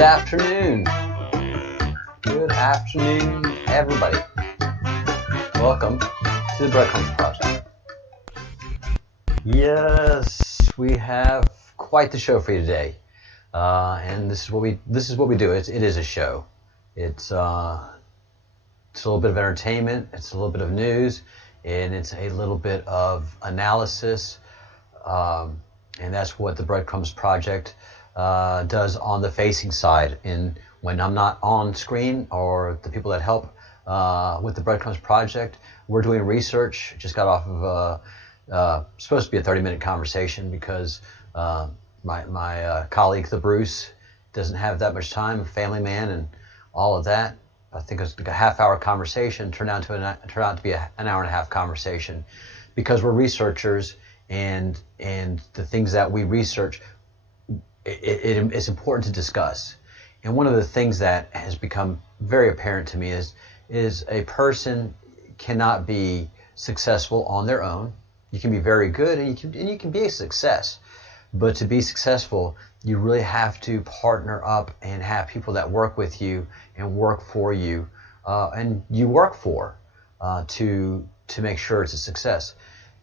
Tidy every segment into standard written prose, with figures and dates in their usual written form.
Good afternoon. Good afternoon, everybody. Welcome to the Breadcrumbs Project. Yes, we have quite the show for you today, and this is what we do. It is a show. It's a little bit of entertainment. It's a little bit of news, and it's a little bit of analysis. And that's what the Breadcrumbs Project does on the facing side. And when I'm not on screen, or the people that help with the Breadcrumbs Project, we're doing research. Just got off of supposed to be a 30-minute conversation because my colleague, the Bruce, doesn't have that much time, a family man and all of that. I think it was like a half-hour conversation, turned out to be an hour and a half conversation, because we're researchers, and the things that we research, it's important to discuss. And one of the things that has become very apparent to me is a person cannot be successful on their own. You can be very good, and you can be a success, but to be successful, you really have to partner up and have people that work with you and work for you, and you work for to make sure it's a success.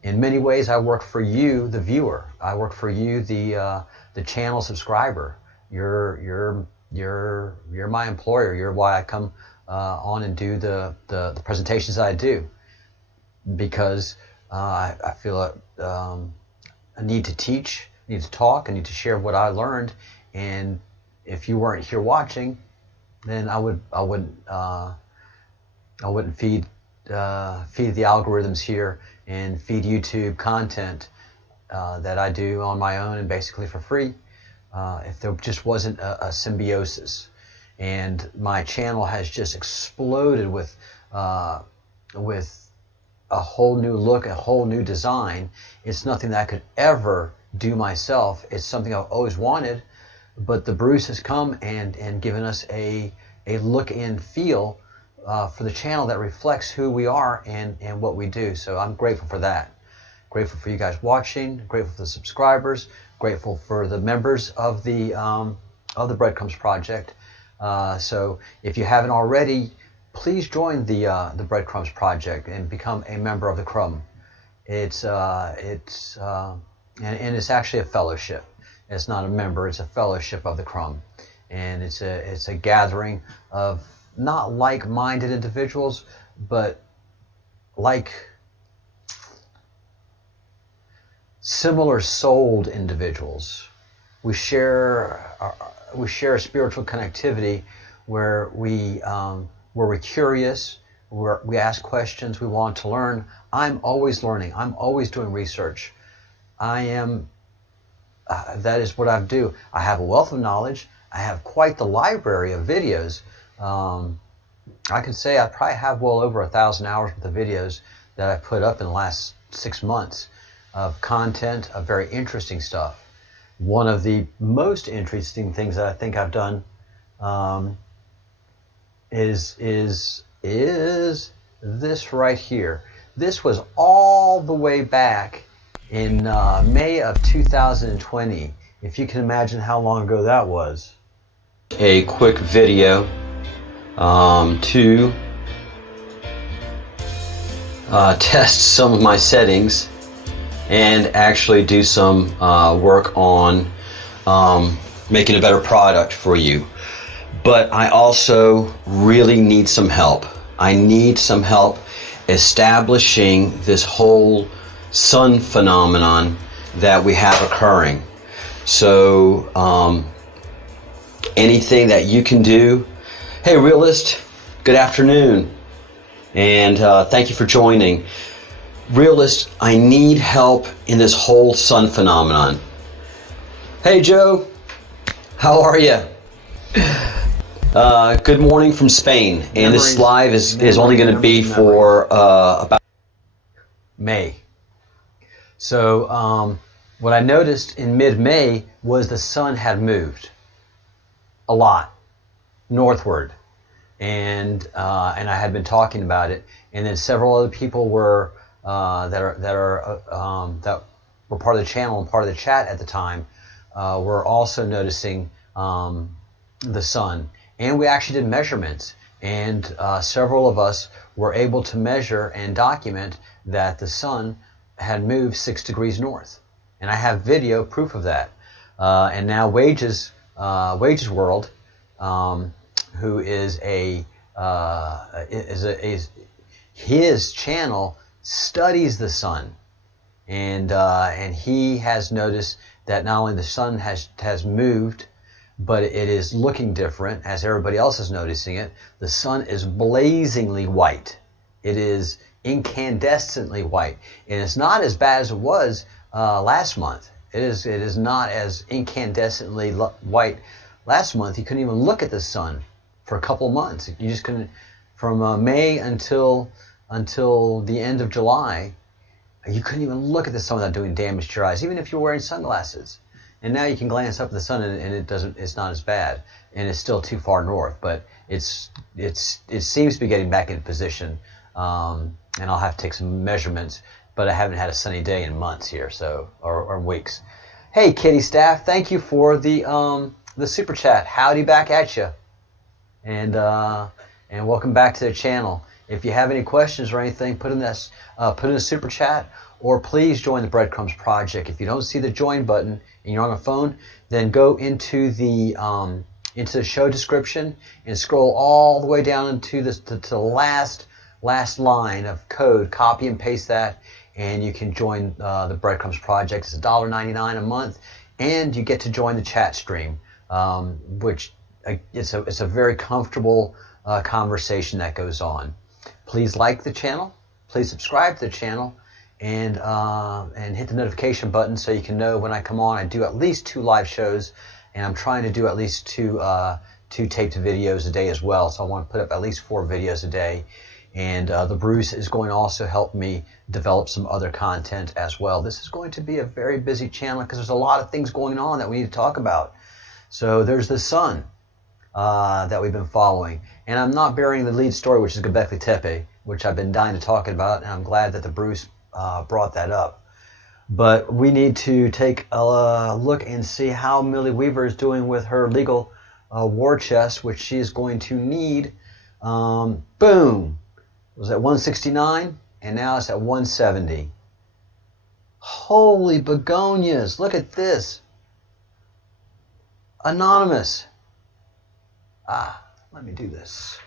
In many ways, I work for you, the viewer. I work for you, the channel subscriber. You're my employer. You're why I come on and do the presentations I do, because I feel a need to teach, I need to talk, I need to share what I learned. And if you weren't here watching, then I wouldn't feed the algorithms here and feed YouTube content that I do on my own and basically for free, if there just wasn't a symbiosis. And my channel has just exploded with a whole new look, a whole new design. It's nothing that I could ever do myself. It's something I've always wanted, but the Bruce has come and given us a look and feel for the channel that reflects who we are and what we do. So I'm grateful for that. Grateful for you guys watching, grateful for the subscribers, grateful for the members of the Breadcrumbs Project. So if you haven't already, please join the Breadcrumbs Project and become a member of the Crumb. It's actually a fellowship. It's not a member, it's a fellowship of the Crumb. And it's a gathering of not like-minded individuals, but like similar-souled individuals. We share a spiritual connectivity where we're curious, we ask questions, we want to learn. I'm always learning. I'm always doing research. That is what I do. I have a wealth of knowledge. I have quite the library of videos. I could say I probably have well over 1,000 hours worth of videos that I put up in the last 6 months of content, of very interesting stuff. One of the most interesting things that I think I've done is this right here. This was all the way back in May of 2020. If you can imagine how long ago that was. A quick video to test some of my settings and actually do some work on making a better product for you. But I also really need some help. I need some help establishing this whole sun phenomenon that we have occurring. So anything that you can do. Hey Realist, good afternoon, and thank you for joining. Realist, I need help in this whole sun phenomenon. Hey Joe, how are you? Good morning from Spain, and this live is only going to be for about May. So what I noticed in mid-May was the sun had moved a lot northward, and I had been talking about it, and then several other people were that were part of the channel and part of the chat at the time were also noticing the sun, and we actually did measurements, and several of us were able to measure and document that the sun had moved 6 degrees north, and I have video proof of that. And now Wages World, who is his channel studies the sun, and he has noticed that not only the sun has moved, but it is looking different as everybody else is noticing it. The sun is blazingly white. It is incandescently white, and it's not as bad as it was last month. It is not as incandescently white. Last month you couldn't even look at the sun for a couple months. You just couldn't, from May until the end of July. You couldn't even look at the sun without doing damage to your eyes, even if you're wearing sunglasses. And now you can glance up at the sun, and it's not as bad, and it's still too far north, but it seems to be getting back in position. And I'll have to take some measurements, but I haven't had a sunny day in months here, so or weeks. Hey, Kitty Staff, thank you for the super chat. Howdy back at you, and welcome back to the channel. If you have any questions or anything, put in a super chat, or please join the Breadcrumbs project. If you don't see the join button and you're on a phone, then go into the show description and scroll all the way down into the last line of code. Copy and paste that, and you can join the Breadcrumbs project. It's $1.99 a month, and you get to join the chat stream, which it's a very comfortable conversation that goes on. Please like the channel, please subscribe to the channel, and hit the notification button so you can know when I come on. I do at least 2 live shows, and I'm trying to do at least two taped videos a day as well. So I want to put up at least 4 videos a day. And the Bruce is going to also help me develop some other content as well. This is going to be a very busy channel because there's a lot of things going on that we need to talk about. So there's the sun that we've been following. And I'm not burying the lead story, which is Gobekli Tepe, which I've been dying to talk about, and I'm glad that the Bruce brought that up. But we need to take a look and see how Millie Weaver is doing with her legal war chest, which she is going to need. Boom! It was at 169, and now it's at 170. Holy begonias! Look at this. Anonymous. Let me do this.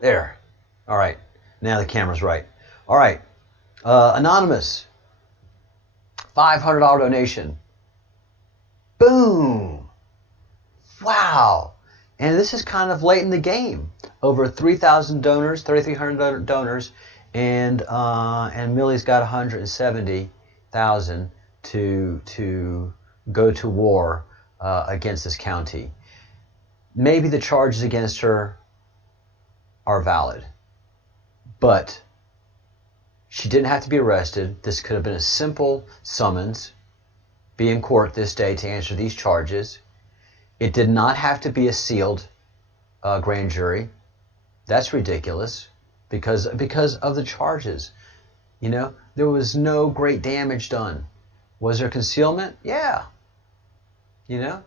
There. All right. Now the camera's right. All right. Anonymous. $500 donation. Boom. Wow. And this is kind of late in the game. Over 3,000 donors, 3,300 donors, and Millie's got 170,000 to go to war against this county. Maybe the charges against her are valid, but she didn't have to be arrested. This could have been a simple summons. Be in court this day to answer these charges. It did not have to be a sealed grand jury. That's ridiculous because of the charges. You know, there was no great damage done. Was there concealment? Yeah. You know,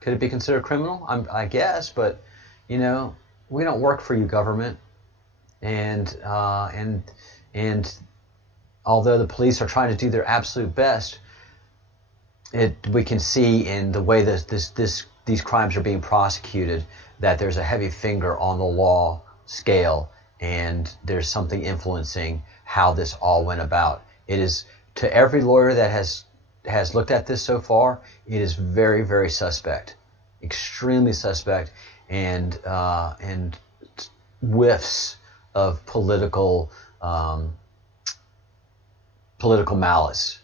could it be considered criminal? I guess, but you know, we don't work for you, government. And although the police are trying to do their absolute best, we can see in the way that these crimes are being prosecuted that there's a heavy finger on the law scale, and there's something influencing how this all went about. It is, to every lawyer that has looked at this so far, it is very, very suspect, extremely suspect, and whiffs of political malice.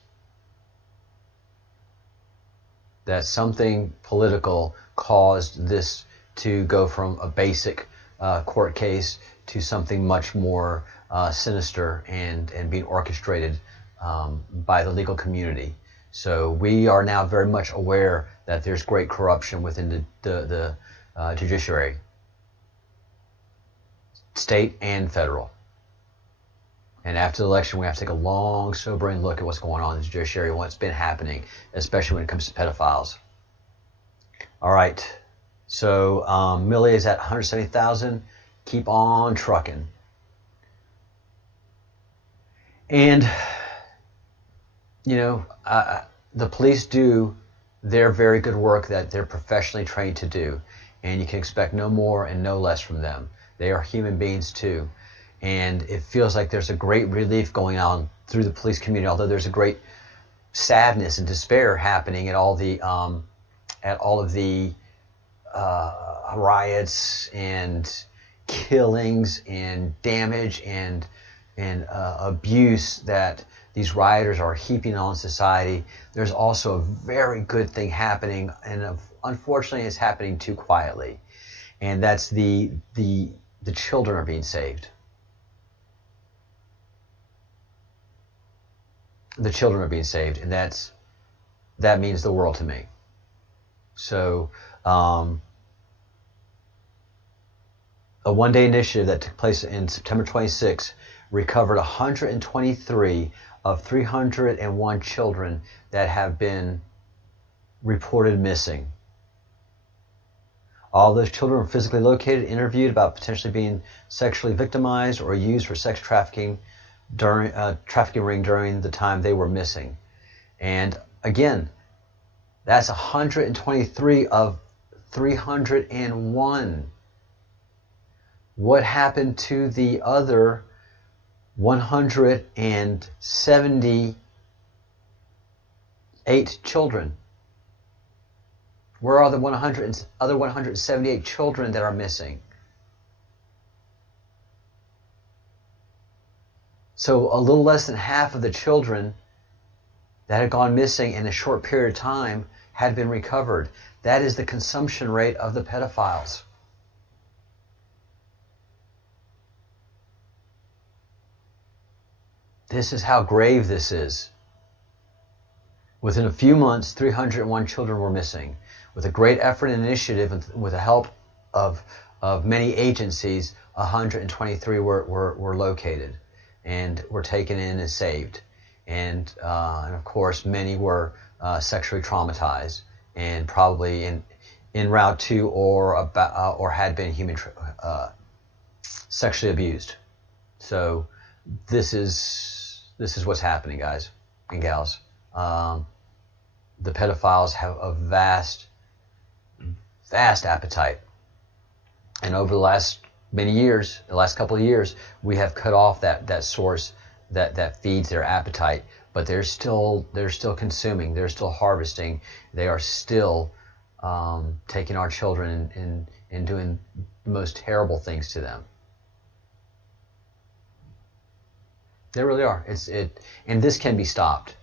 That something political caused this to go from a basic court case to something much more sinister and being orchestrated by the legal community. So we are now very much aware that there's great corruption within the judiciary, state and federal. And after the election, we have to take a long, sobering look at what's going on in the judiciary and what's been happening, especially when it comes to pedophiles. All right. So Millie is at 170,000. Keep on trucking. And, you know, the police do their very good work that they're professionally trained to do. And you can expect no more and no less from them. They are human beings too. And it feels like there's a great relief going on through the police community, although there's a great sadness and despair happening at all of the riots and killings and damage and abuse that these rioters are heaping on society. There's also a very good thing happening, and unfortunately it's happening too quietly, and that's the children are being saved. The children are being saved, and that means the world to me. So a one-day initiative that took place in September 26 recovered 123 of 301 children that have been reported missing. All those children were physically located, interviewed about potentially being sexually victimized or used for sex trafficking during trafficking ring during the time they were missing. And again, that's 123 of 301. What happened to the other 178 children? Where are the other 178 children that are missing? So a little less than half of the children that had gone missing in a short period of time had been recovered. That is the consumption rate of the pedophiles. This is how grave this is. Within a few months, 301 children were missing. With a great effort and initiative, with the help of many agencies, 123 were located and were taken in and saved. And of course, many were sexually traumatized and probably in route to or had been sexually abused. So this is what's happening, guys and gals. The pedophiles have a vast appetite, and over the last couple of years, we have cut off that source that feeds their appetite. But they're still consuming, they're still harvesting, they are still taking our children and doing the most terrible things to them. They really are. And this can be stopped.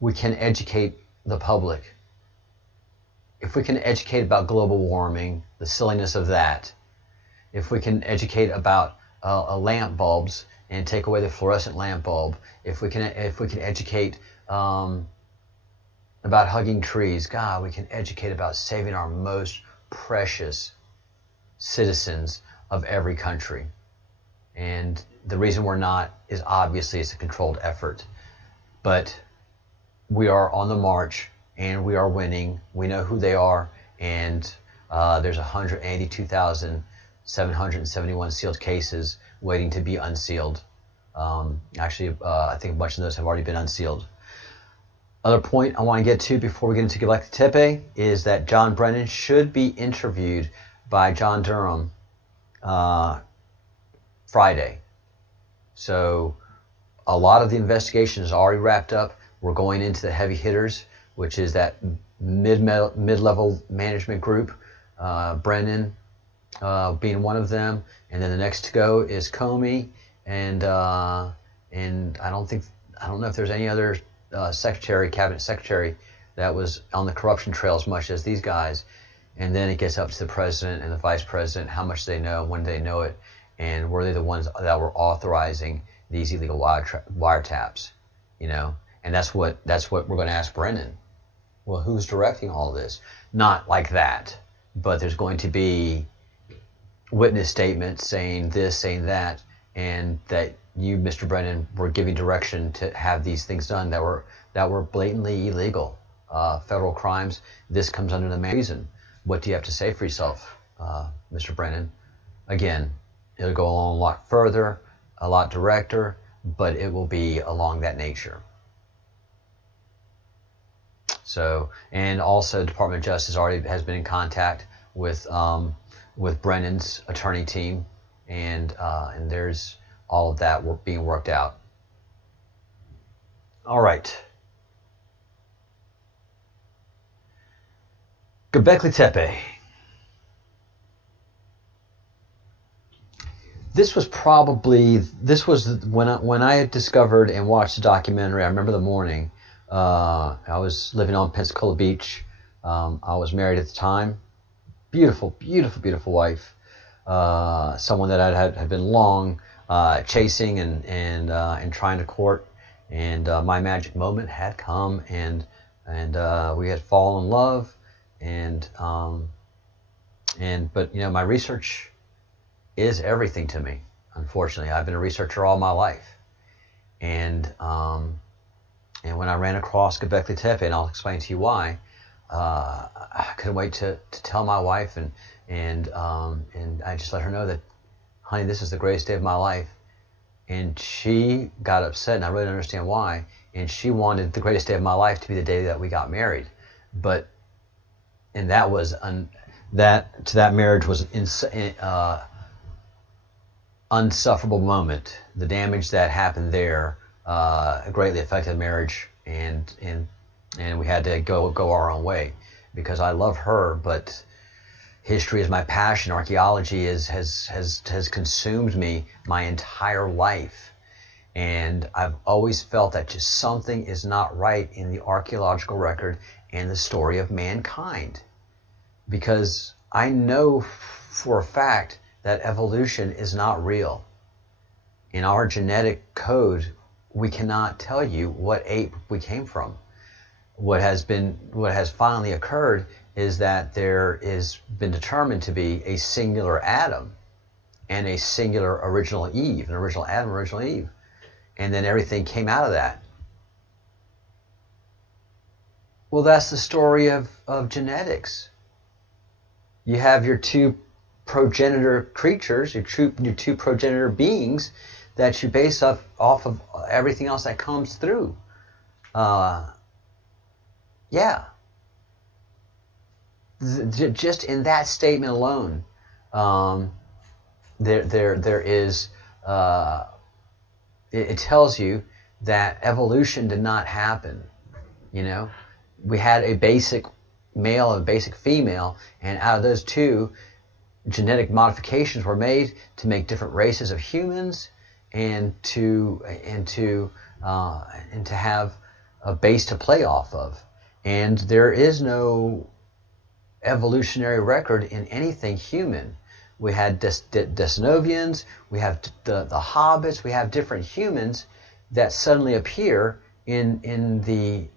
We can educate the public. If we can educate about global warming, the silliness of that, if we can educate about lamp bulbs and take away the fluorescent lamp bulb, if we can educate about hugging trees, God, we can educate about saving our most precious citizens of every country. And the reason we're not is obviously it's a controlled effort. But we are on the march, and we are winning. We know who they are, and there's 182,771 sealed cases waiting to be unsealed. Actually, I think a bunch of those have already been unsealed. Other point I want to get to before we get into Gobekli Tepe is that John Brennan should be interviewed by John Durham Friday. So a lot of the investigation is already wrapped up. We're going into the heavy hitters, which is that mid-level management group, Brennan being one of them, and then the next to go is Comey, and I don't know if there's any other cabinet secretary that was on the corruption trail as much as these guys. And then it gets up to the president and the vice president, how much they know, when they know it, and were they the ones that were authorizing these illegal wiretaps, you know? And that's what we're going to ask Brennan. Well, who's directing all of this? Not like that, but there's going to be witness statements saying this, saying that, and that you, Mr. Brennan, were giving direction to have these things done that were blatantly illegal. federal crimes, this comes under the main reason. What do you have to say for yourself, Mr. Brennan? Again, it'll go along a lot further, a lot directer, but it will be along that nature. So, and also, Department of Justice already has been in contact with Brennan's attorney team, and there's all of that being worked out. All right. Gobekli Tepe. This was when I had discovered and watched the documentary. I remember the morning. I was living on Pensacola Beach. I was married at the time. Beautiful, beautiful, beautiful wife. Someone that I had been long chasing and trying to court. And my magic moment had come, and we had fallen in love. But you know, my research is everything to me. Unfortunately, I've been a researcher all my life, and when I ran across Gobekli Tepe, and I'll explain to you why, I couldn't wait to tell my wife, and I just let her know that, honey, this is the greatest day of my life. And she got upset, and I really don't understand why. And she wanted the greatest day of my life to be the day that we got married, and that was that marriage was unsufferable moment. The damage that happened there greatly affected the marriage, and we had to go our own way, because I love her, but history is my passion. Archaeology has consumed me my entire life, and I've always felt that just something is not right in the archaeological record and the story of mankind, because I know for a fact that evolution is not real. In our genetic code, we cannot tell you what ape we came from. What has finally occurred is that there is been determined to be a singular Adam and a singular original Eve, an original Adam, original Eve, and then everything came out of that. Well, that's the story of genetics. You have your two progenitor creatures, your two progenitor beings that you base off of everything else that comes through. Yeah. Just in that statement alone, there is. It tells you that evolution did not happen. You know, we had a basic male and a basic female, and out of those two, genetic modifications were made to make different races of humans, and to have a base to play off of. And there is no evolutionary record in anything human. We had Denisovans, we have the hobbits, we have different humans that suddenly appear in the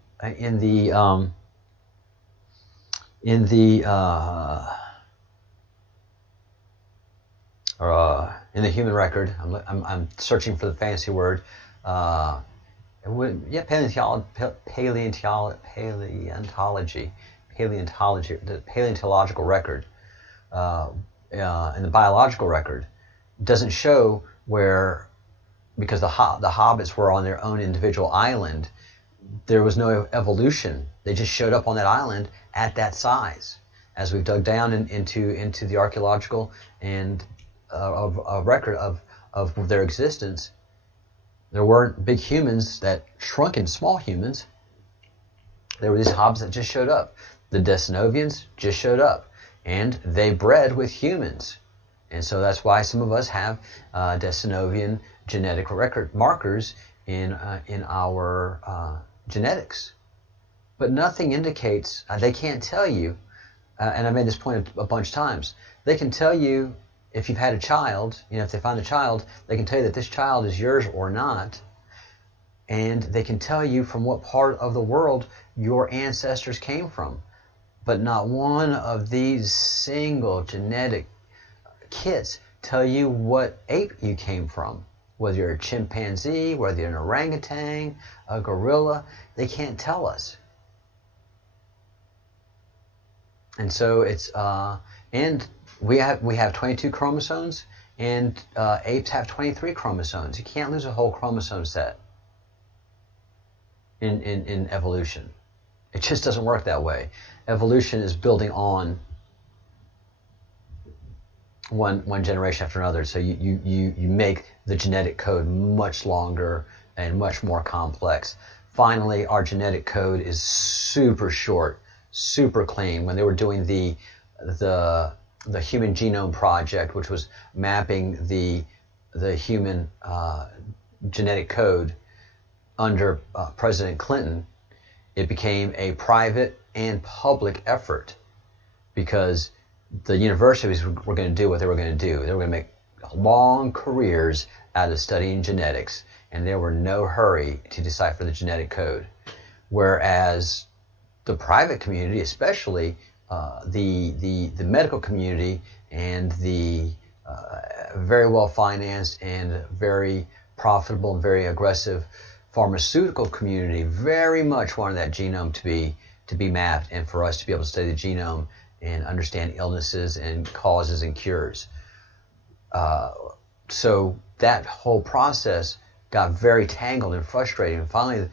human record. I'm searching for the fancy word. Paleontology, the paleontological record, and the biological record doesn't show where, because the hobbits were on their own individual island, there was no evolution. They just showed up on that island at that size. As we've dug down into the archaeological and a record of their existence, there weren't big humans that shrunk into small humans. There were these hobbits that just showed up. The Denisovans just showed up, and they bred with humans. And so that's why some of us have Denisovan genetic record markers in our genetics. But nothing indicates, they can't tell you, and I made this point a bunch of times, they can tell you if you've had a child, if they find a child, they can tell you that this child is yours or not. And they can tell you from what part of the world your ancestors came from. But not one of these single genetic kits tell you what ape you came from. Whether you're a chimpanzee, whether you're an orangutan, a gorilla, they can't tell us. And so it's and we have 22 chromosomes, and apes have 23 chromosomes. You can't lose a whole chromosome set in evolution. It just doesn't work that way. Evolution is building on one generation after another. So you make the genetic code much longer and much more complex. Finally, our genetic code is super short, super clean. When they were doing the Human Genome Project, which was mapping the human genetic code under President Clinton, it became a private and public effort because the universities were going to do what they were going to do. They were going to make long careers out of studying genetics, and there were no hurry to decipher the genetic code. Whereas the private community, especially the medical community and the very well financed and very profitable and very aggressive pharmaceutical community, very much wanted that genome to be mapped and for us to be able to study the genome and understand illnesses and causes and cures. So that whole process got very tangled and frustrating. And finally,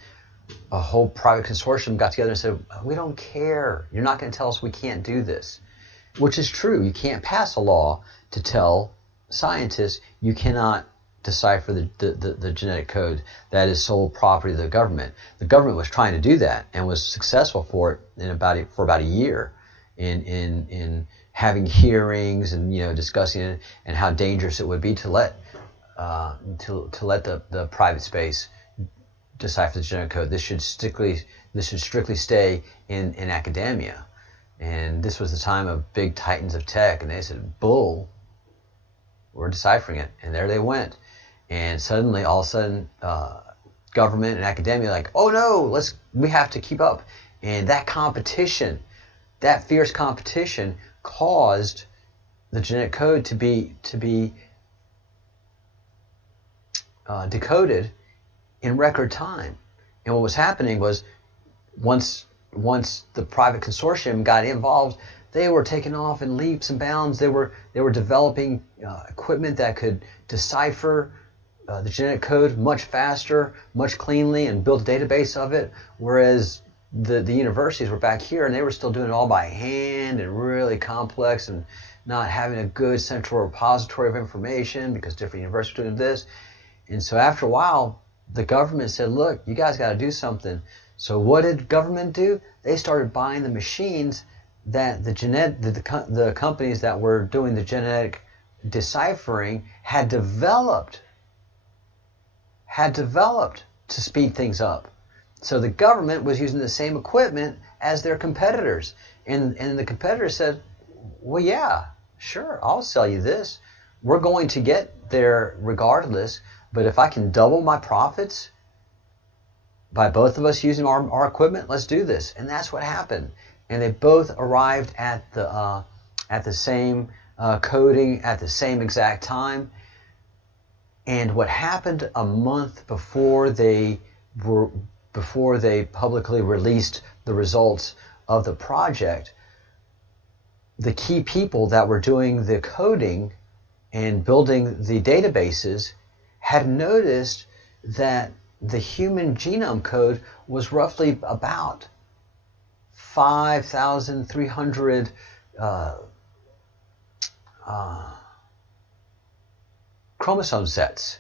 a whole private consortium got together and said, we don't care. You're not going to tell us we can't do this. Which is true. You can't pass a law to tell scientists you cannot decipher the genetic code. That is sole property of the government. The government was trying to do that and was successful for it for about a year in having hearings and discussing it and how dangerous it would be to let the private space decipher the genetic code. This should strictly stay in academia. And this was the time of big titans of tech, and they said, bull, we're deciphering it. And there they went. And suddenly, all of a sudden, government and academia like, oh no, we have to keep up. And that competition, that fierce competition, caused the genetic code to be decoded in record time. And what was happening was, once the private consortium got involved, they were taking off in leaps and bounds. They were developing equipment that could decipher the genetic code much faster, much cleanly, and build a database of it. Whereas the universities were back here, and they were still doing it all by hand and really complex, and not having a good central repository of information because different universities were doing this. And so after a while, the government said, look, you guys got to do something. So what did government do? They started buying the machines that the companies that were doing the genetic deciphering had developed to speed things up. So the government was using the same equipment as their competitors. And the competitors said, well, yeah, sure, I'll sell you this. We're going to get there regardless, but if I can double my profits by both of us using our equipment, let's do this. And that's what happened. And they both arrived at the same coding at the same exact time. And what happened a month before they publicly released the results of the project, the key people that were doing the coding and building the databases had noticed that the human genome code was roughly about 5,300 chromosome sets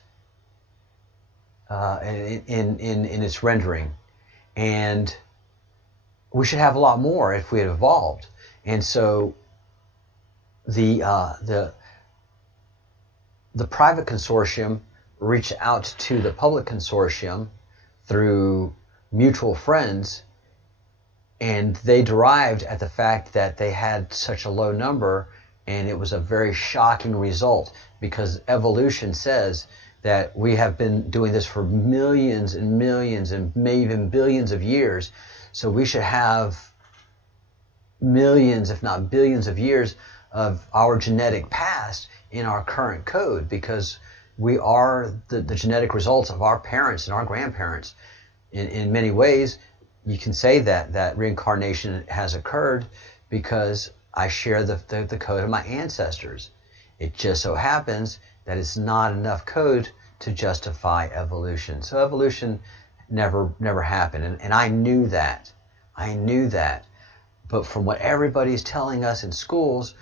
in its rendering, and we should have a lot more if we had evolved. And so the private consortium reached out to the public consortium through mutual friends, and they derived at the fact that they had such a low number, and it was a very shocking result, because evolution says that we have been doing this for millions and millions and maybe even billions of years, so we should have millions, if not billions of years of our genetic past in our current code, because we are the genetic results of our parents and our grandparents. In many ways, you can say that reincarnation has occurred because I share the code of my ancestors. It just so happens that it's not enough code to justify evolution. So evolution never happened, and I knew that. I knew that. But from what everybody's telling us in schools,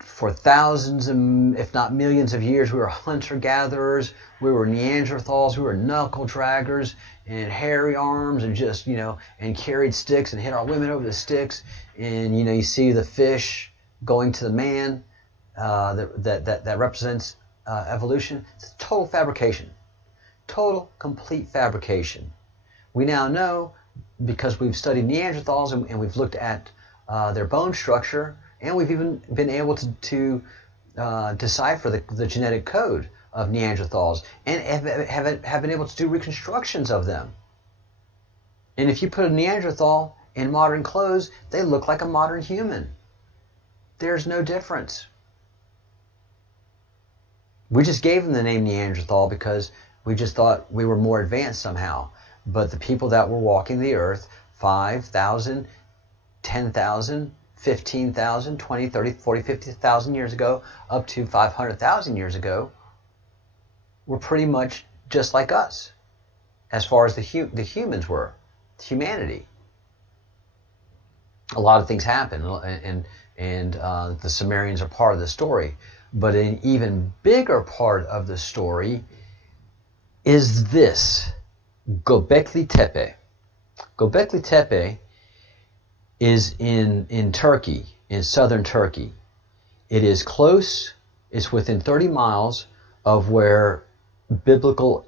for thousands, if not millions of years, we were hunter-gatherers, we were Neanderthals, we were knuckle-draggers, and hairy arms, and just, and carried sticks and hit our women over the sticks. And, you see the fish going to the man that represents evolution. It's total fabrication. Total, complete fabrication. We now know, because we've studied Neanderthals and we've looked at their bone structure, and we've even been able to decipher the genetic code of Neanderthals, and have been able to do reconstructions of them. And if you put a Neanderthal in modern clothes, they look like a modern human. There's no difference. We just gave them the name Neanderthal because we just thought we were more advanced somehow. But the people that were walking the earth 5,000, 10,000, 15,000, 20, 30, 40, 50,000 years ago, up to 500,000 years ago, were pretty much just like us, as far as the humans were, humanity. A lot of things happen, and the Sumerians are part of the story. But an even bigger part of the story is this: Gobekli Tepe. Gobekli Tepe is in Turkey, in southern Turkey. It is close, it's within 30 miles of where biblical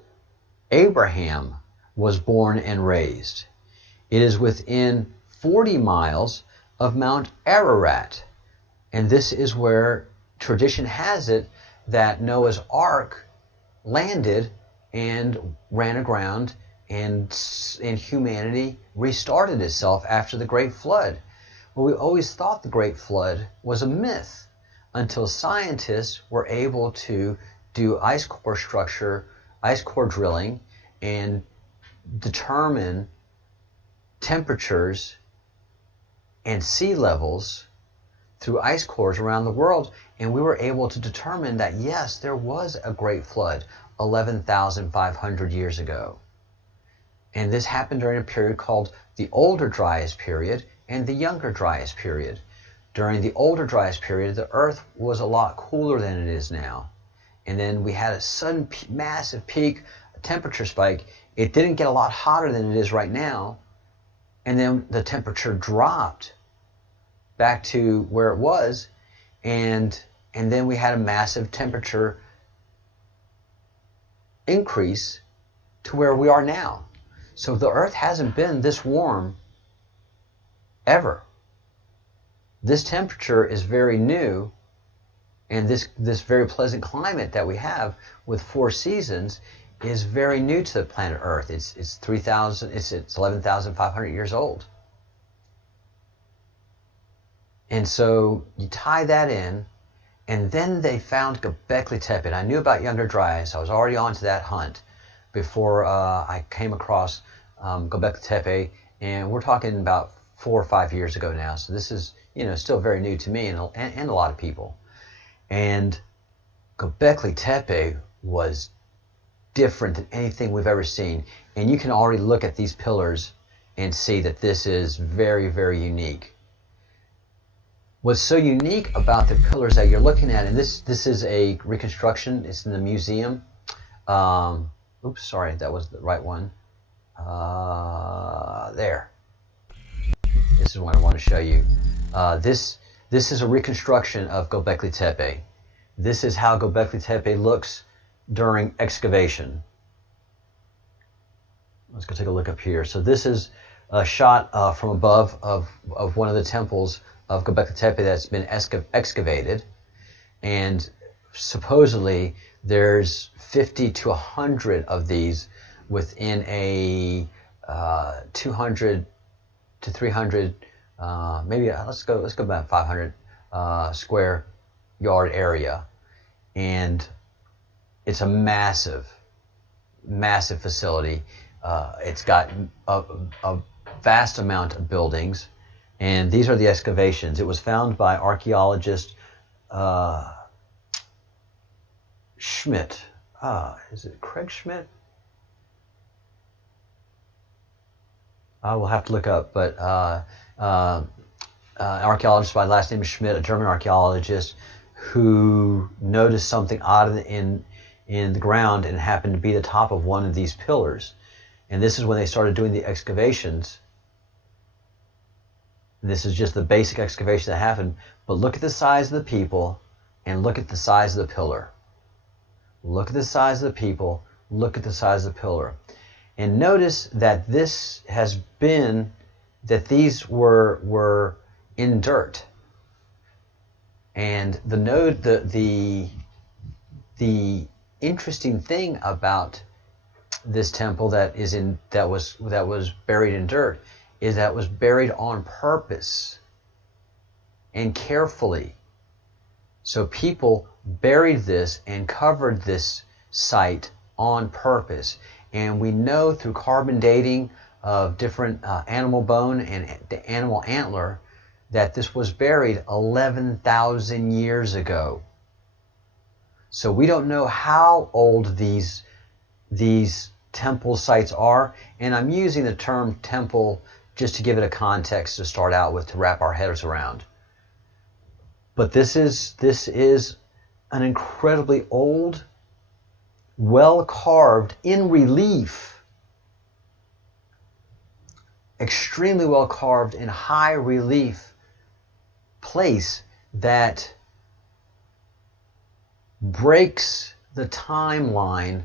Abraham was born and raised. It is within 40 miles of Mount Ararat. And this is where tradition has it that Noah's Ark landed and ran aground, and humanity restarted itself after the Great Flood. Well, we always thought the Great Flood was a myth until scientists were able to do ice core drilling, and determine temperatures and sea levels through ice cores around the world, and we were able to determine that yes, there was a Great Flood 11,500 years ago. And this happened during a period called the Older Dryas period and the Younger Dryas period. During the Older Dryas period, the Earth was a lot cooler than it is now. And then we had a sudden massive peak, a temperature spike. It didn't get a lot hotter than it is right now. And then the temperature dropped back to where it was. And then we had a massive temperature increase to where we are now. So the Earth hasn't been this warm ever. This temperature is very new, and this very pleasant climate that we have with 4 seasons is very new to the planet Earth. It's 11,500 years old. And so you tie that in, and then they found Gobekli Tepe. And I knew about Younger Dryas. I was already on to that hunt before I came across Gobekli Tepe, and we're talking about 4 or 5 years ago now. So this is, still very new to me and a lot of people. And Gobekli Tepe was different than anything we've ever seen. And you can already look at these pillars and see that this is very, very unique. What's so unique about the pillars that you're looking at, and this is a reconstruction, it's in the museum. Oops, sorry, that was the right one. There. This is what I want to show you. This is a reconstruction of Gobekli Tepe. This is how Gobekli Tepe looks during excavation. Let's go take a look up here. So this is a shot from above of one of the temples of Gobekli Tepe that's been excavated. And supposedly there's 50 to 100 of these within a 200 to 300, maybe let's go about 500 square yard area. And it's a massive facility. It's got a vast amount of buildings. And these are the excavations. It was found by archaeologist Schmidt. Is it Craig Schmidt? I will have to look up, but archaeologist by last name Schmidt, a German archaeologist, who noticed something odd in the ground, and it happened to be the top of one of these pillars. And this is when they started doing the excavations. And this is just the basic excavation that happened. But look at the size of the people, and look at the size of the pillar. Look at the size of the people, look at the size of the pillar. And notice that this has been, that these were in dirt. And the interesting thing about this temple that was buried in dirt is that it was buried on purpose and carefully. So people buried this and covered this site on purpose. And we know through carbon dating of different animal bone and the animal antler that this was buried 11,000 years ago. So we don't know how old these temple sites are. And I'm using the term temple just to give it a context to start out with, to wrap our heads around. But this is an incredibly old, well carved, in relief, extremely well carved in high relief place that breaks the timeline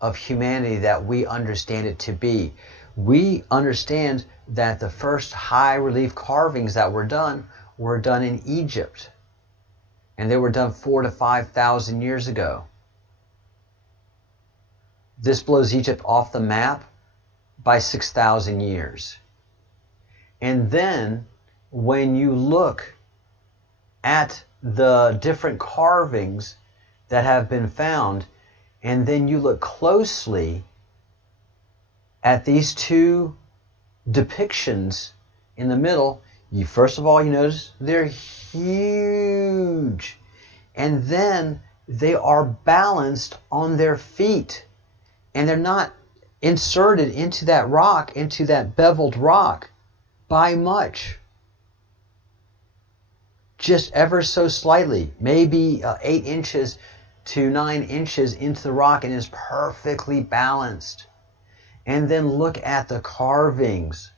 of humanity that we understand it to be. We understand that the first high relief carvings that were done in Egypt. And they were done 4,000 to 5,000 years ago. This blows Egypt off the map by 6,000 years. And then when you look at the different carvings that have been found, and then you look closely at these two depictions in the middle, first of all, you notice they're huge. And then they are balanced on their feet. And they're not inserted into that rock, into that beveled rock, by much. Just ever so slightly, maybe 8 inches to 9 inches into the rock, and is perfectly balanced. And then look at the carvings.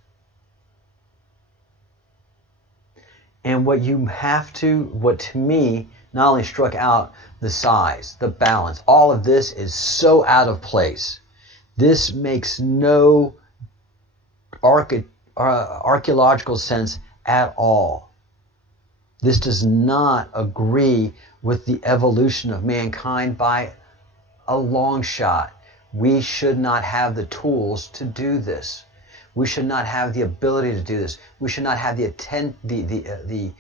And what to me, not only struck out the size, the balance, all of this is so out of place. This makes no archaeological sense at all. This does not agree with the evolution of mankind by a long shot. We should not have the tools to do this. We should not have the ability to do this. We should not have the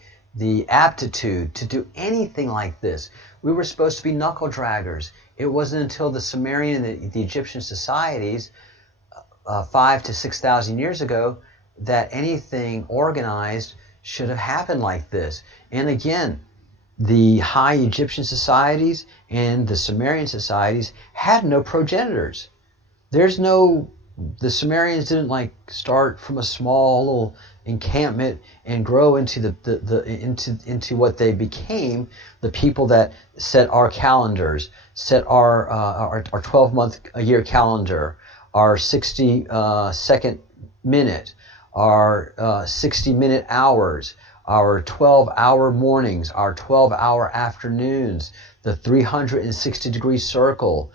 aptitude to do anything like this. We were supposed to be knuckle draggers. It wasn't until the Sumerian and the Egyptian societies 5,000 to 6,000 years ago that anything organized should have happened like this. And again, the high Egyptian societies and the Sumerian societies had no progenitors. The Sumerians didn't start from a small little encampment and grow into into what they became, the people that set our calendars, set our 12-month a year calendar, our 60-second minute, our 60-minute hours, our 12-hour mornings, our 12-hour afternoons, the 360-degree circle,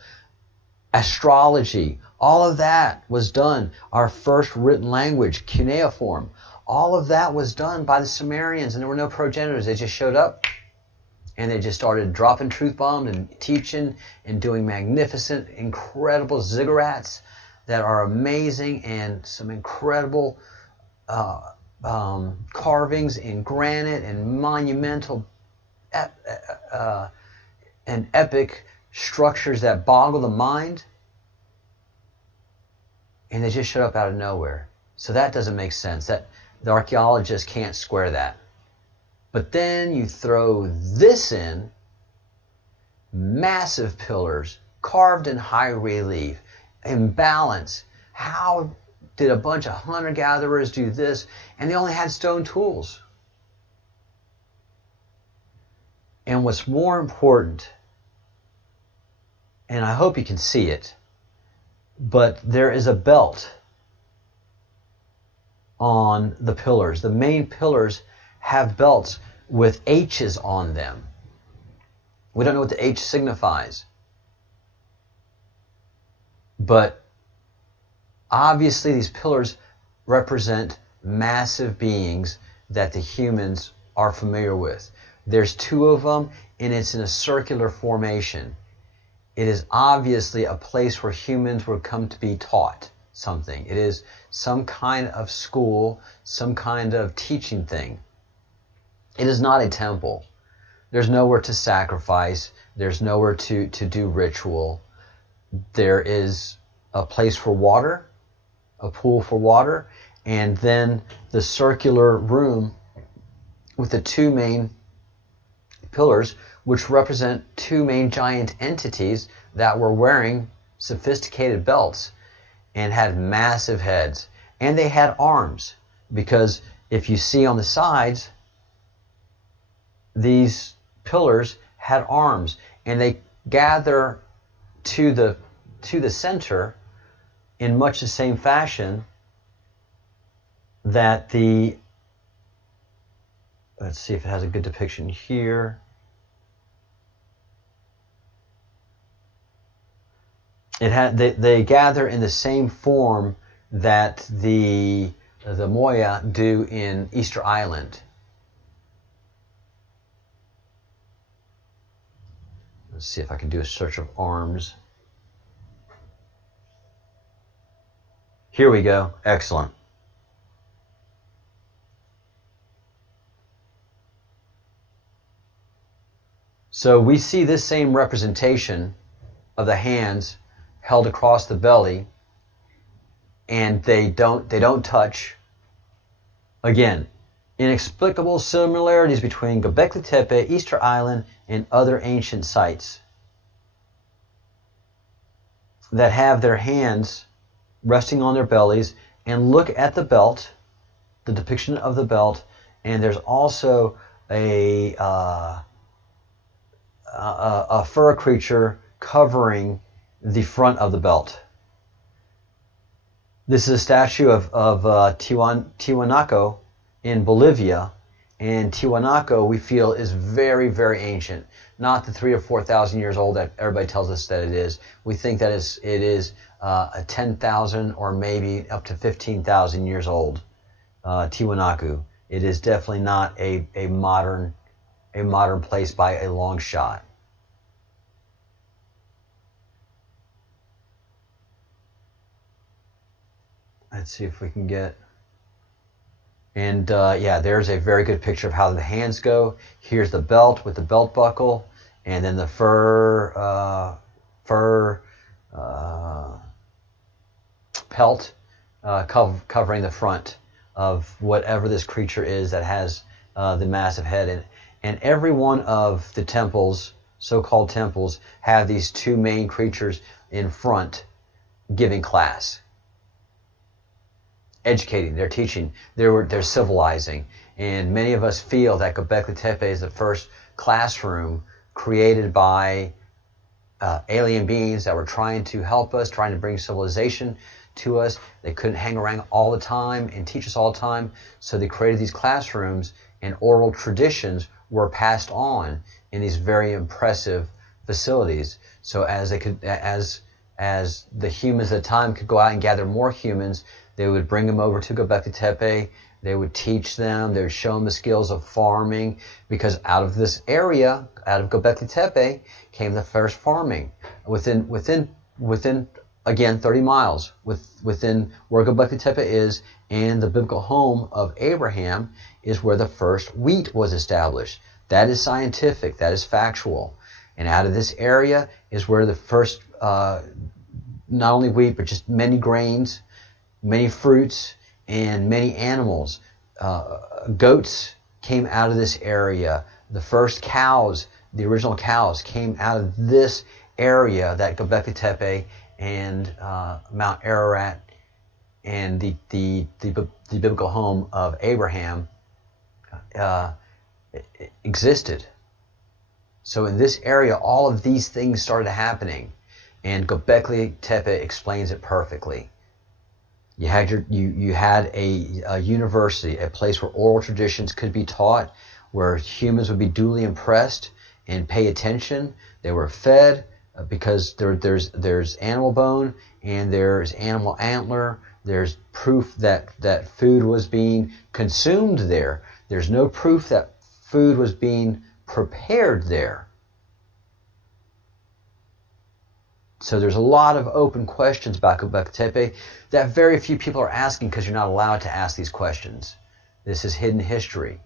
astrology. All of that was done. Our first written language, cuneiform, all of that was done by the Sumerians, and there were no progenitors. They just showed up and they just started dropping truth bombs and teaching and doing magnificent, incredible ziggurats that are amazing, and some incredible carvings in granite and monumental and epic structures that boggle the mind. And they just showed up out of nowhere. So that doesn't make sense. The archaeologists can't square that. But then you throw this in, massive pillars, carved in high relief, imbalance. How did a bunch of hunter-gatherers do this? And they only had stone tools. And what's more important, and I hope you can see it, but there is a belt on the pillars. The main pillars have belts with H's on them. We don't know what the H signifies. But obviously these pillars represent massive beings that the humans are familiar with. There's 2 of them, and it's in a circular formation. It is obviously a place where humans would come to be taught something. It is some kind of school, some kind of teaching thing. It is not a temple. There's nowhere to sacrifice. There's nowhere to do ritual. There is a place for water, a pool for water, and then the circular room with the 2 main pillars, which represent 2 main giant entities that were wearing sophisticated belts and had massive heads. And they had arms, because if you see on the sides, these pillars had arms, and they gather to the center in much the same fashion that the, let's see if it has a good depiction here. They gather in the same form that the Moya do in Easter Island. Let's see if I can do a search of arms. Here we go. Excellent. So we see this same representation of the hands held across the belly, and they don't touch. Again, inexplicable similarities between Gobekli Tepe, Easter Island, and other ancient sites that have their hands resting on their bellies. And look at the belt, the depiction of the belt, and there's also a fur creature covering the front of the belt. This is a statue of Tiwanaku in Bolivia, and Tiwanaku we feel is very, very ancient. Not the 3,000 or 4,000 years old that everybody tells us that it is. We think that it is 10,000 or maybe up to 15,000 years old. Tiwanaku. It is definitely not a modern place by a long shot. Let's see if we can get, and yeah, there's a very good picture of how the hands go. Here's the belt with the belt buckle, and then the fur pelt covering the front of whatever this creature is that has the massive head. And every one of the temples, so-called temples, have these 2 main creatures in front giving class. Educating, they're teaching, they're civilizing. And many of us feel that Gobekli Tepe is the first classroom created by alien beings that were trying to help us, trying to bring civilization to us. They couldn't hang around all the time and teach us all the time, so they created these classrooms, and oral traditions were passed on in these very impressive facilities. So as the humans at the time could go out and gather more humans, they would bring them over to Gobekli Tepe. They would teach them. They would show them the skills of farming, because out of this area, out of Gobekli Tepe, came the first farming. Within again 30 miles within where Gobekli Tepe is and the biblical home of Abraham is where the first wheat was established. That is scientific. That is factual. And out of this area is where the first not only wheat but just many grains, many fruits, and many animals goats came out of this area. The first cows, the original cows, came out of this area, that Gobekli Tepe and Mount Ararat and the biblical home of Abraham existed. So in this area, all of these things started happening, and Gobekli Tepe explains it perfectly. You had a university, a place where oral traditions could be taught, where humans would be duly impressed and pay attention. They were fed because there's animal bone and there's animal antler. There's proof that food was being consumed there. There's no proof that food was being prepared there. So there's a lot of open questions about Gobekli Tepe that very few people are asking, because you're not allowed to ask these questions. This is hidden history.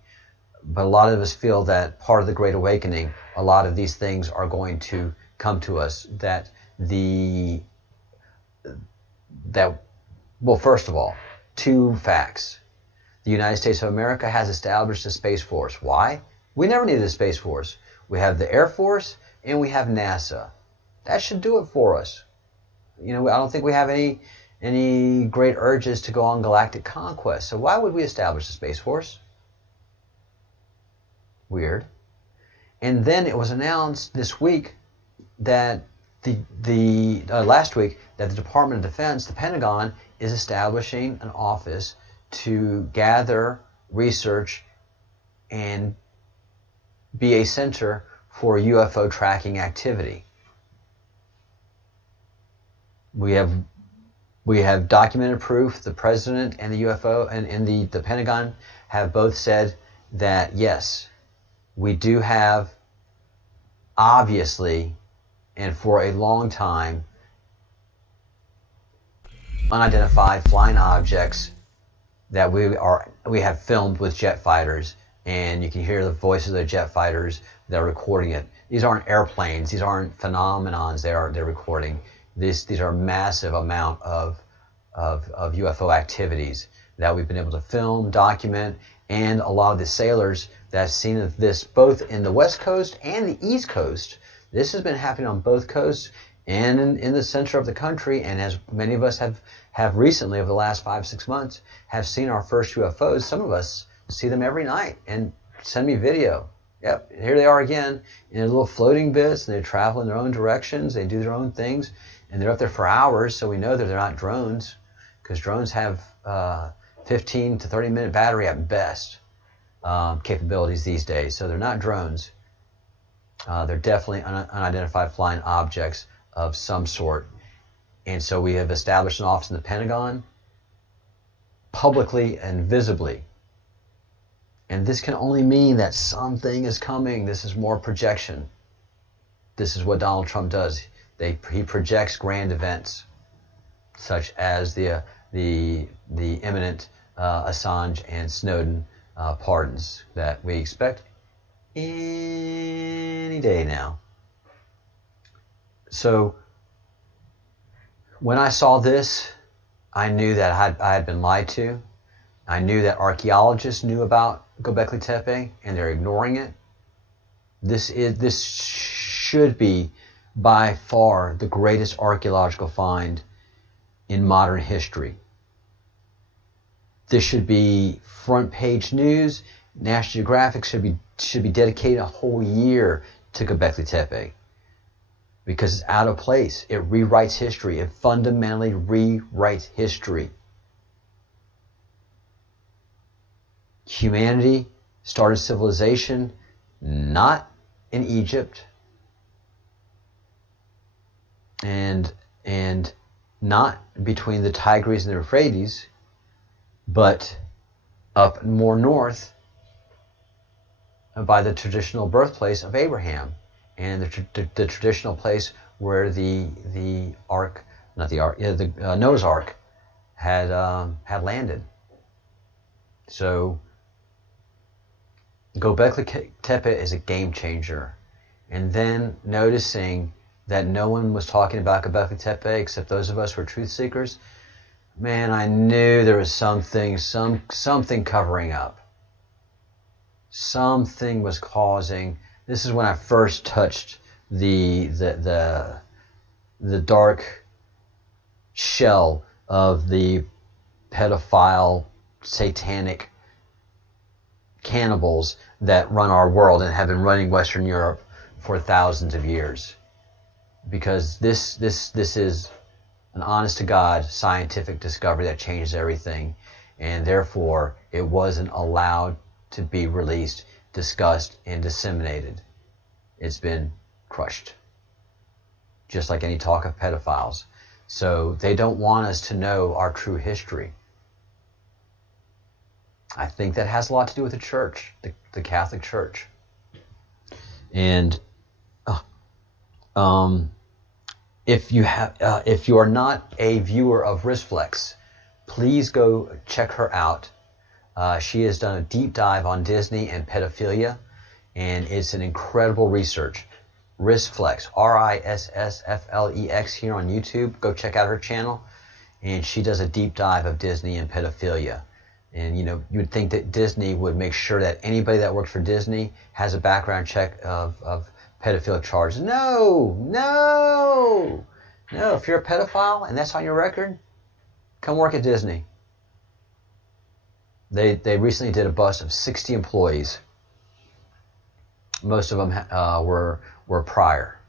But a lot of us feel that part of the Great Awakening, a lot of these things are going to come to us. Well, first of all, two facts. The United States of America has established a Space Force. Why? We never needed a Space Force. We have the Air Force and we have NASA. That should do it for us. I don't think we have any great urges to go on galactic conquest. So why would we establish a Space Force? Weird. And then it was announced this week that last week that the Department of Defense, the Pentagon, is establishing an office to gather, research, and be a center for UFO tracking activity. We have documented proof. The President and the UFO and the Pentagon have both said that yes, we do have, obviously, and for a long time, unidentified flying objects that we have filmed with jet fighters, and you can hear the voices of the jet fighters that are recording it. These aren't airplanes. These aren't phenomenons. They're recording. These are massive amount of UFO activities that we've been able to film, document, and a lot of the sailors that have seen this both in the West Coast and the East Coast. This has been happening on both coasts and in the center of the country, and as many of us have recently, over the last 5-6 months, have seen our first UFOs. Some of us see them every night and send me video. Yep, here they are again in their little floating bits, and they travel in their own directions, they do their own things, and they're up there for hours, so we know that they're not drones, because drones have 15 to 30 minute battery at best capabilities these days, so they're not drones. They're definitely unidentified flying objects of some sort. And so we have established an office in the Pentagon, publicly and visibly. And this can only mean that something is coming. This is more projection. This is what Donald Trump does. He projects grand events, such as the imminent Assange and Snowden pardons that we expect any day now. So when I saw this, I knew that I had been lied to. I knew that archaeologists knew about Gobekli Tepe and they're ignoring it. This should be by far the greatest archaeological find in modern history. This should be front page news. National Geographic should be dedicated a whole year to Gobekli Tepe, because it's out of place. It rewrites history. It fundamentally rewrites history. Humanity started civilization not in Egypt and not between the Tigris and the Euphrates, but up more north by the traditional birthplace of Abraham and the traditional place where the Noah's Ark had landed. So Gobekli Tepe is a game changer. And then noticing that no one was talking about Gobekli Tepe except those of us who are truth seekers, Man, I knew there was something covering up. Something was causing. This is when I first touched the dark shell of the pedophile, satanic cannibals that run our world and have been running Western Europe for thousands of years. Because this is an honest to God scientific discovery that changes everything, and therefore it wasn't allowed to be released, discussed, and disseminated. It's been crushed, just like any talk of pedophiles. So they don't want us to know our true history. I think that has a lot to do with the church, the Catholic Church. And if you are not a viewer of Riskflex, please go check her out. She has done a deep dive on Disney and pedophilia, and it's an incredible research. Riskflex, Rissflex here on YouTube. Go check out her channel, and she does a deep dive of Disney and pedophilia. And you would think that Disney would make sure that anybody that works for Disney has a background check of pedophilic charges. No. If you're a pedophile and that's on your record, come work at Disney. They recently did a bust of 60 employees. Most of them were prior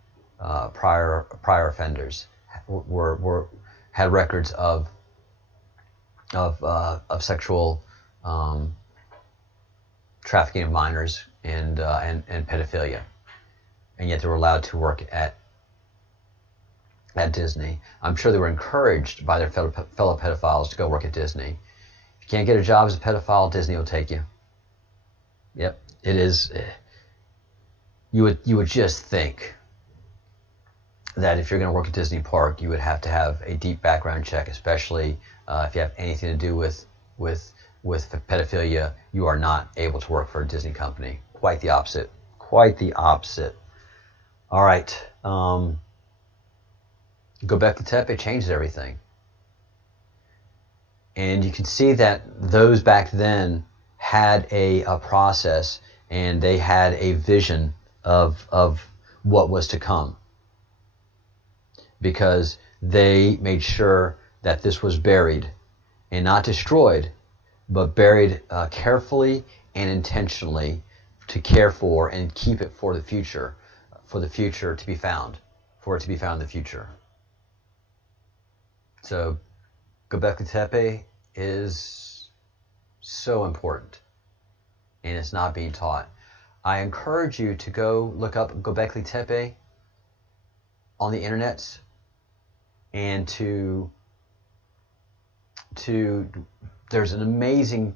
offenders, had records of sexual trafficking of minors and pedophilia, and yet they were allowed to work at Disney. I'm sure they were encouraged by their fellow pedophiles to go work at Disney. If you can't get a job as a pedophile, Disney will take you. Yep, it is. You would just think that if you're going to work at Disney Park, you would have to have a deep background check, especially if you have anything to do with pedophilia. You are not able to work for a Disney company. Quite the opposite. Quite the opposite. All right. Gobekli Tepe changes everything. And you can see that those back then had a process, and they had a vision of what was to come, because they made sure that this was buried and not destroyed, but buried carefully and intentionally to care for and keep it for the future to be found, for it to be found in the future. So Gobekli Tepe is so important, and it's not being taught. I encourage you to go look up Gobekli Tepe on the internet, and there's an amazing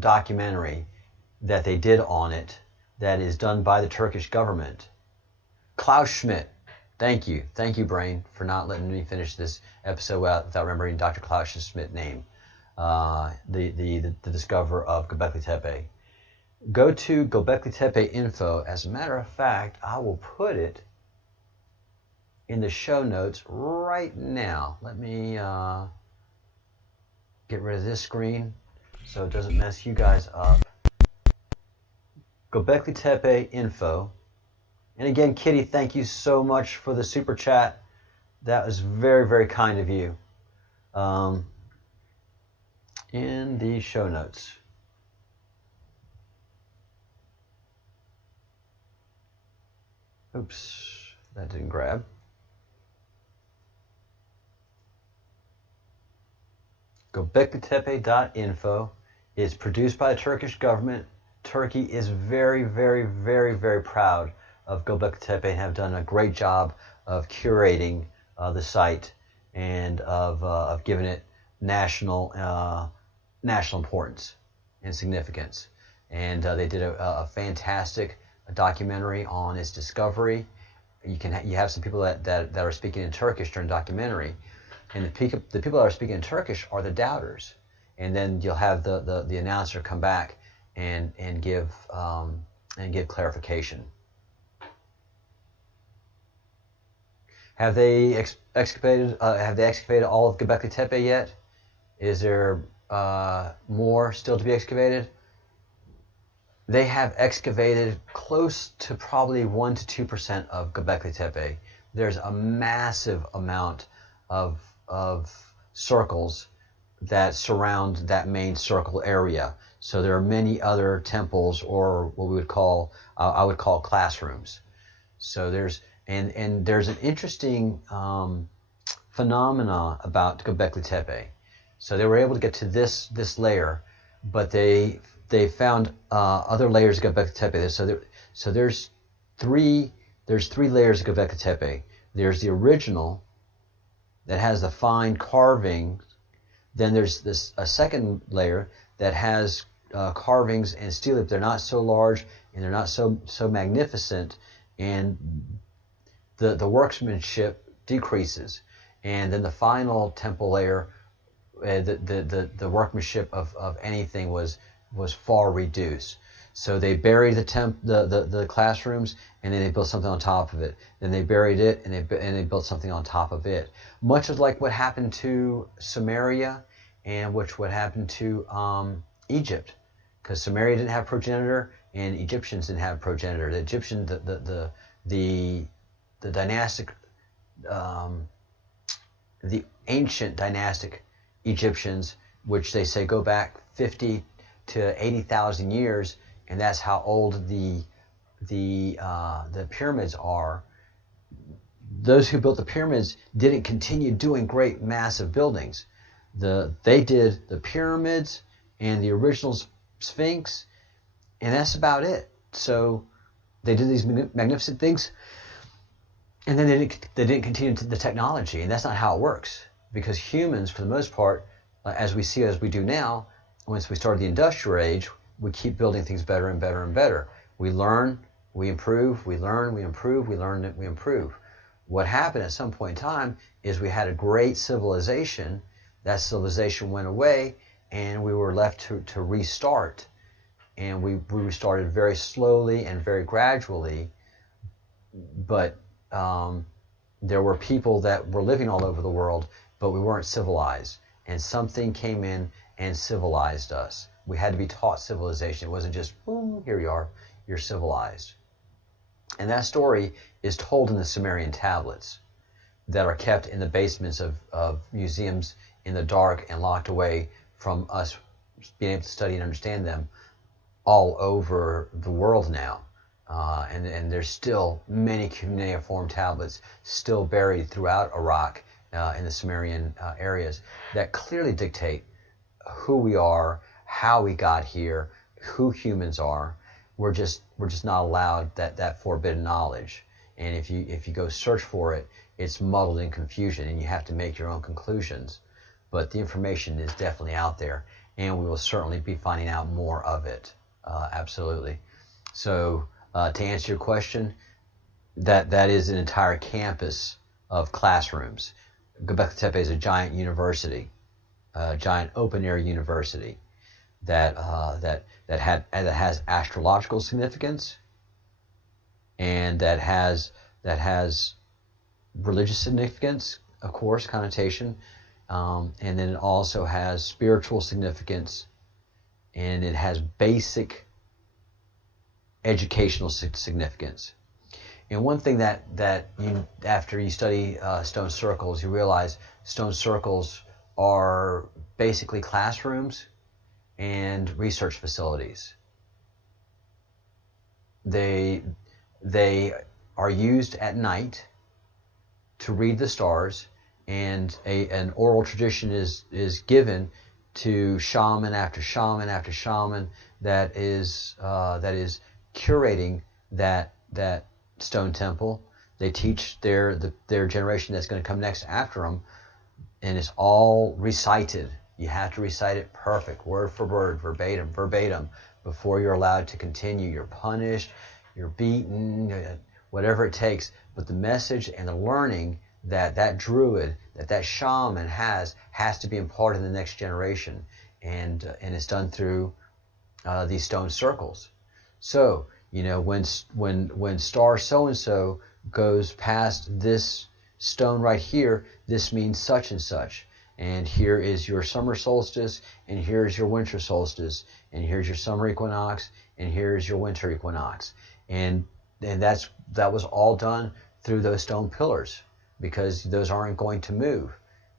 documentary that they did on it that is done by the Turkish government. Klaus Schmidt, thank you, Brain, for not letting me finish this episode without remembering Dr. Klaus Schmidt's name, the discoverer of Gobekli Tepe. Go to Gobekli Tepe info. As a matter of fact, I will put it in the show notes right now. Let me get rid of this screen so it doesn't mess you guys up. Gobekli Tepe info. And again, Kitty, thank you so much for the super chat. That was very, very kind of you. In the show notes. Oops, that didn't grab. Gobekli-Tepe.info is produced by the Turkish government. Turkey is very, very, very, very proud of Gobekli Tepe and have done a great job of curating the site and of giving it national importance and significance. And they did a fantastic documentary on its discovery. You have some people that are speaking in Turkish during the documentary, and the people that are speaking in Turkish are the doubters. And then you'll have the announcer come back and give clarification. Have they excavated all of Gobekli Tepe yet? Is there more still to be excavated? They have excavated close to probably 1 to 2% of Gobekli Tepe. There's a massive amount of circles that surround that main circle area. So there are many other temples, or what we would call, I would call classrooms. So there's an interesting phenomena about Gobekli Tepe. So they were able to get to this layer, but they found other layers of Gobekli Tepe. So there's three layers of Gobekli Tepe. There's the original that has the fine carving. Then there's a second layer that has carvings and stele. They're not so large and they're not so magnificent, and the workmanship decreases. And then the final temple layer, the workmanship of anything was far reduced. So they buried the classrooms, and then they built something on top of it. Then they buried it, and they built something on top of it. Much of like what happened to Samaria, and what happened to Egypt, because Samaria didn't have a progenitor, and Egyptians didn't have a progenitor. The Egyptian, the dynastic, the ancient dynastic Egyptians, which they say go back 50 to 80,000 years, and that's how old the pyramids are. Those who built the pyramids didn't continue doing great massive buildings. They did the pyramids and the original Sphinx, and that's about it. So they did these magnificent things, and then they didn't continue the technology, and that's not how it works. Because humans, for the most part, as we do now, once we started the industrial age, we keep building things better and better and better. We learn, we improve, we learn, we improve, we learn, we improve. What happened at some point in time is we had a great civilization. That civilization went away, and we were left to restart. And we restarted very slowly and very gradually, but there were people that were living all over the world, but we weren't civilized. And something came in and civilized us. We had to be taught civilization. It wasn't just, boom, here you are, you're civilized. And that story is told in the Sumerian tablets that are kept in the basements of museums in the dark and locked away from us being able to study and understand them all over the world now. And there's still many cuneiform tablets still buried throughout Iraq in the Sumerian areas that clearly dictate who we are, how we got here, who humans are. We're just not allowed that forbidden knowledge. And if you go search for it, it's muddled in confusion, and you have to make your own conclusions. But the information is definitely out there, and we will certainly be finding out more of it. Absolutely. So to answer your question, that is an entire campus of classrooms. Gobekli Tepe is a giant university, a giant open-air university that has astrological significance, and that has religious significance, of course, connotation, and then it also has spiritual significance, and it has basic educational significance. And one thing that you, after you study stone circles, you realize stone circles are basically classrooms and research facilities. They are used at night to read the stars, and an oral tradition is given to shaman after shaman after shaman that is curating that stone temple. They teach their generation that's going to come next after them, and it's all recited. You have to recite it perfect, word for word, verbatim, before you're allowed to continue. You're punished, you're beaten, whatever it takes. But the message and the learning that druid, that shaman has to be imparted in the next generation, and it's done through these stone circles. So when star so and so goes past this stone right here, this means such and such. and here is your summer solstice, and here's your winter solstice, and here's your summer equinox, and here's your winter equinox. And that was all done through those stone pillars, because those aren't going to move.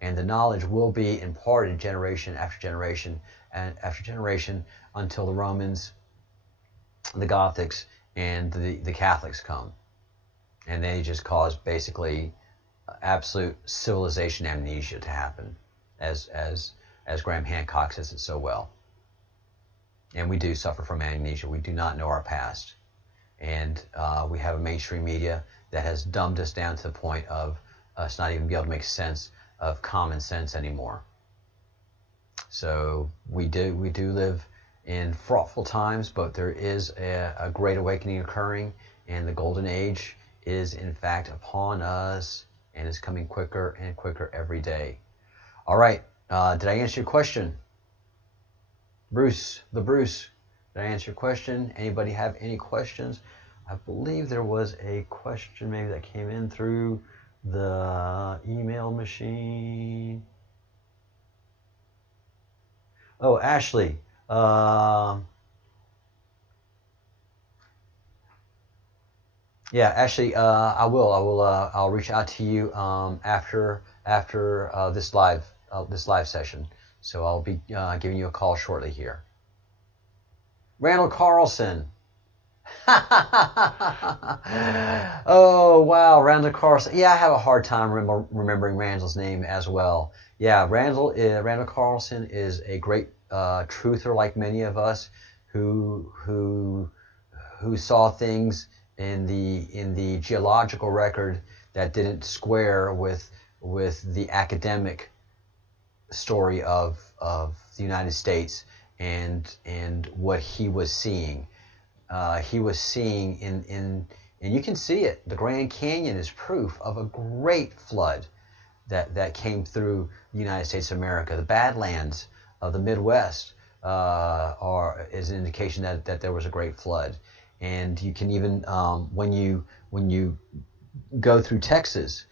And the knowledge will be imparted generation after generation and after generation until the Romans, the Gothics, and the Catholics come. And they just cause basically absolute civilization amnesia to happen, as Graham Hancock says it so well. And we do suffer from amnesia. We do not know our past. And we have a mainstream media that has dumbed us down to the point of us not even be able to make sense of common sense anymore. So we do live in fraught times, but there is a great awakening occurring, and the golden age is in fact upon us, and is coming quicker and quicker every day. All right, did I answer your question? Bruce, did I answer your question? Anybody have any questions? I believe there was a question maybe that came in through the email machine. Oh, Ashley. Yeah, Ashley, I'll reach out to you after this live session. So I'll be giving you a call shortly here. Randall Carlson. Oh, wow, Randall Carlson. Yeah, I have a hard time remembering Randall's name as well. Yeah, Randall Carlson is a great truther, like many of us, who saw things in the geological record that didn't square with the academic story of the United States and what he was seeing. He was seeing and you can see it. The Grand Canyon is proof of a great flood that came through the United States of America. The Badlands of the Midwest is an indication that there was a great flood. And you can even when you go through Texas,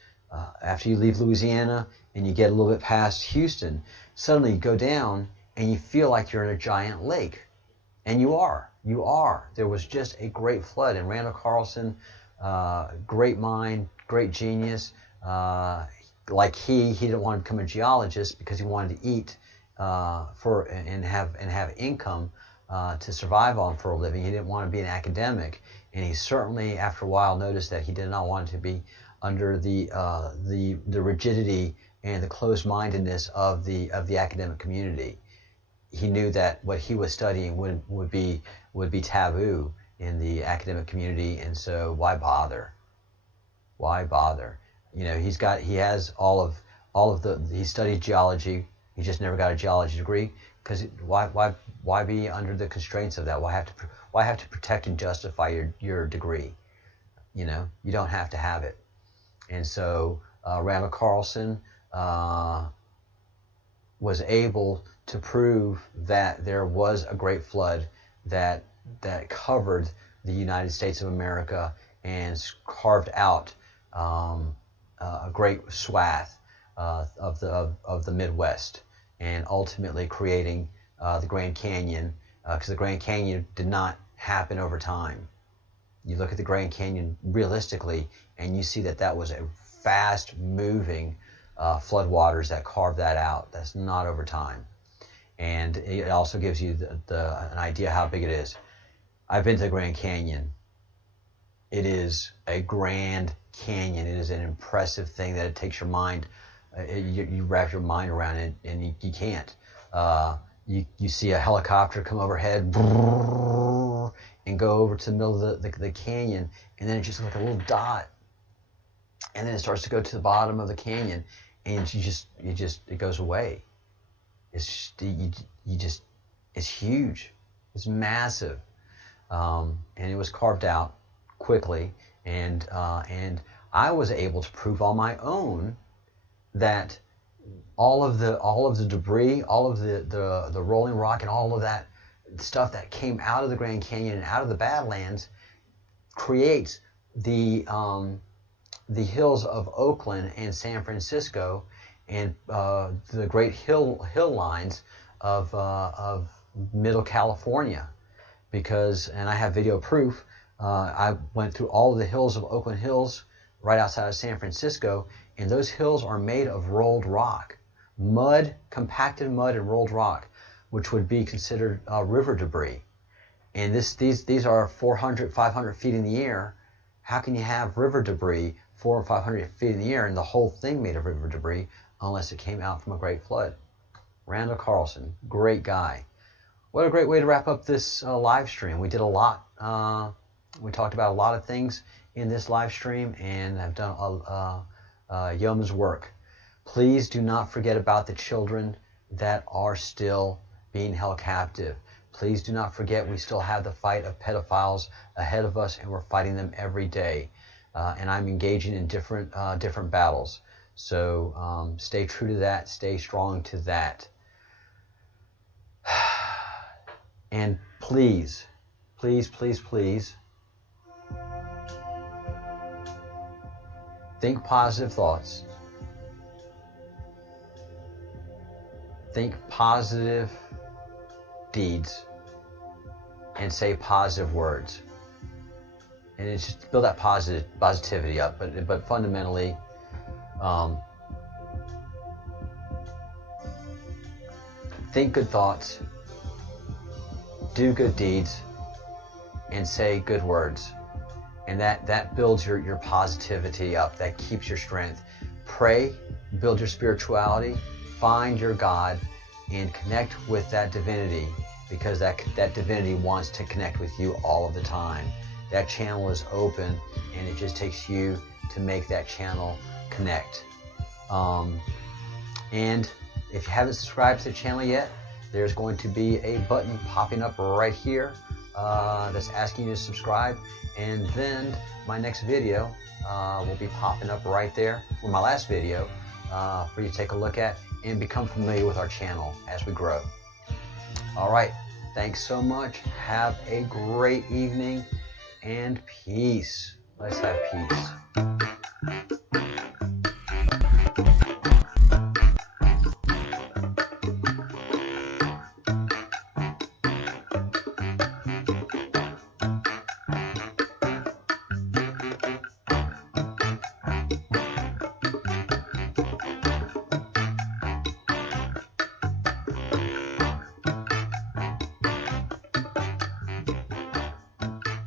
after you leave Louisiana and you get a little bit past Houston, suddenly you go down and you feel like you're in a giant lake, and you are. There was just a great flood. And Randall Carlson, great mind, great genius. Like he didn't want to become a geologist because he wanted to eat and have income to survive on for a living. He didn't want to be an academic, and he certainly, after a while, noticed that he did not want to be under the rigidity and the closed-mindedness of the academic community. He knew that what he was studying would be taboo in the academic community, and so why bother? Why bother? You know, he studied geology. He just never got a geology degree, because why be under the constraints of that? Why have to protect and justify your degree? You know, you don't have to have it. And so Randall Carlson was able to prove that there was a great flood that covered the United States of America and carved out a great swath of the Midwest, and ultimately creating the Grand Canyon, because the Grand Canyon did not happen over time. You look at the Grand Canyon realistically, and you see that was a fast-moving floodwaters that carved that out. That's not over time. And it also gives you an idea how big it is. I've been to the Grand Canyon. It is a grand canyon. It is an impressive thing that it takes your mind. You wrap your mind around it, and you can't. You see a helicopter come overhead and go over to the middle of the canyon, and then it's just like a little dot, and then it starts to go to the bottom of the canyon, and it goes away. It's it's huge. It's massive, and it was carved out quickly, and I was able to prove on my own that all of the debris, all of the rolling rock, and all of that stuff that came out of the Grand Canyon and out of the Badlands creates the hills of Oakland and San Francisco, and the great hill lines of Middle California. Because, and I have video proof, I went through all of the hills of Oakland Hills right outside of San Francisco, and those hills are made of rolled rock, mud, compacted mud and rolled rock, which would be considered river debris. And these are 400, 500 feet in the air. How can you have river debris 400 or 500 feet in the air and the whole thing made of river debris unless it came out from a great flood? Randall Carlson, great guy. What a great way to wrap up this live stream. We did a lot. We talked about a lot of things in this live stream, and I've done yeoman's work. Please do not forget about the children that are still being held captive. Please do not forget we still have the fight of pedophiles ahead of us, and we're fighting them every day. And I'm engaging in different battles. So stay true to that. Stay strong to that. And please, please, please, please, think positive thoughts. Think positive deeds. And say positive words. And it's just build that positivity up. But fundamentally, think good thoughts. Do good deeds, and say good words, and that builds your positivity up. That keeps your strength. Pray, build your spirituality, find your God, and connect with that divinity, because that divinity wants to connect with you all of the time. That channel is open, and it just takes you to make that channel connect. And if you haven't subscribed to the channel yet, there's going to be a button popping up right here that's asking you to subscribe, and then my next video will be popping up right there, or my last video, for you to take a look at and become familiar with our channel as we grow. All right, thanks so much. Have a great evening, and peace. Let's have peace.